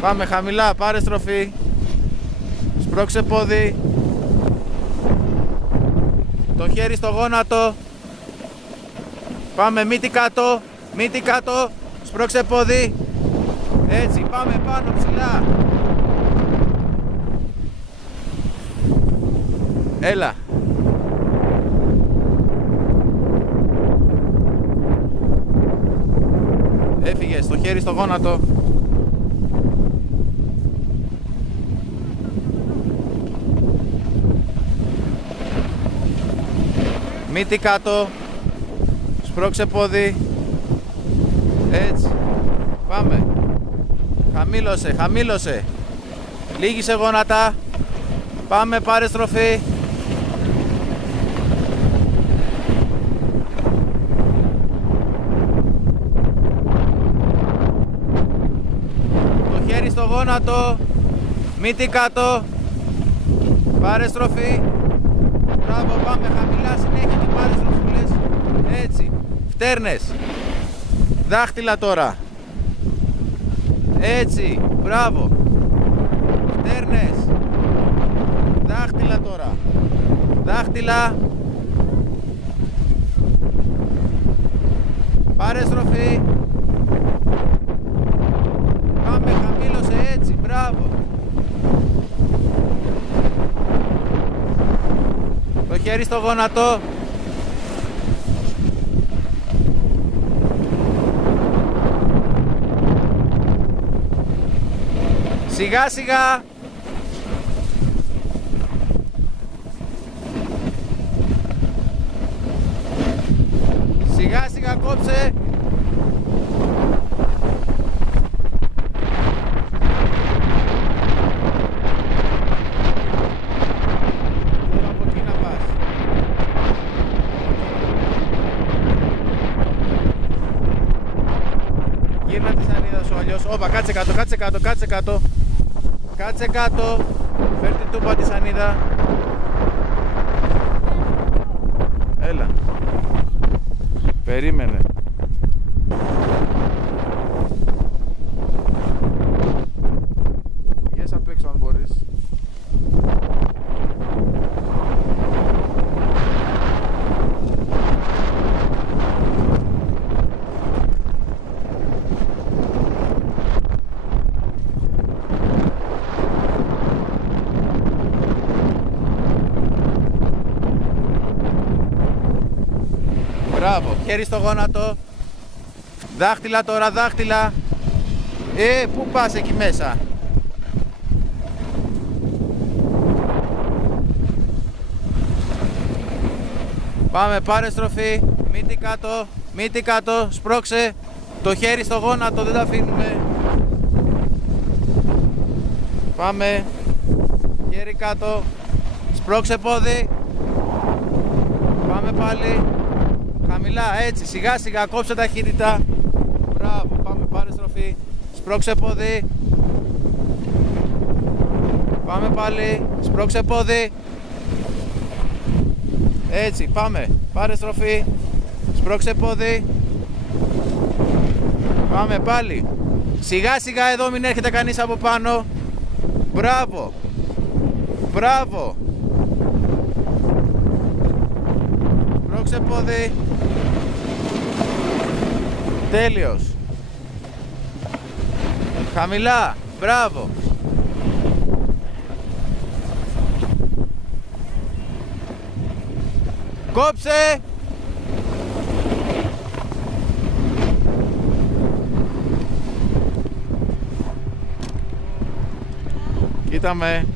Πάμε χαμηλά, πάρε στροφή. Σπρώξε πόδι. Το χέρι στο γόνατο. Πάμε μύτη κάτω. Μύτη κάτω. Σπρώξε πόδι. Έτσι, πάμε πάνω ψηλά. Έλα. Έφυγες, το χέρι στο γόνατο. Μύτη κάτω. Σπρώξε πόδι. Έτσι. Πάμε. Χαμήλωσε, χαμήλωσε. Λίγησε γόνατα. Πάμε, πάρε στροφή. Το χέρι στο γόνατο. Μύτη κάτω. Πάρε στροφή. Μπράβο, πάμε χαμηλά, συνέχεια και πάρε στροφούλες. Έτσι. Φτέρνες. Δάχτυλα τώρα. Έτσι. Μπράβο. Φτέρνες. Δάχτυλα τώρα. Δάχτυλα. Πάρε στροφή. Πάμε, χαμήλωσε, έτσι. Μπράβο. Το χέρι στο γόνατο. Σιγά σιγά. Σιγά σιγά κόψε. Γύρνα τη σανίδα σου αλλιώς. Όπα, κάτσε κάτω, κάτσε κάτω, κάτσε κάτω. Κάτσε κάτω. Φέρ την τούπα τη σανίδα. Έλα. Περίμενε. Βγες απ' έξω αν μπορείς. Μπράβο, χέρι στο γόνατο. Δάχτυλα τώρα, δάχτυλα. Πού πας εκεί μέσα? Πάμε, πάρε στροφή. Μύτη κάτω, μύτη κάτω. Σπρώξε. Το χέρι στο γόνατο, δεν τα αφήνουμε. Πάμε. Χέρι κάτω. Σπρώξε πόδι. Πάμε πάλι. Χαμηλά, έτσι, σιγά σιγά, κόψε ταχύτητα. Μπράβο, πάμε, πάρε στροφή. Σπρώξε πόδι. Πάμε πάλι, σπρώξε πόδι. Έτσι, πάμε, πάρε στροφή. Σπρώξε πόδι. Πάμε πάλι. Σιγά σιγά εδώ, μην έρχεται κανείς από πάνω. Μπράβο. Μπράβο. Σπρώξε πόδι. Τέλειος. Χαμηλά. Μπράβο. Κόψε. Κοίτα με.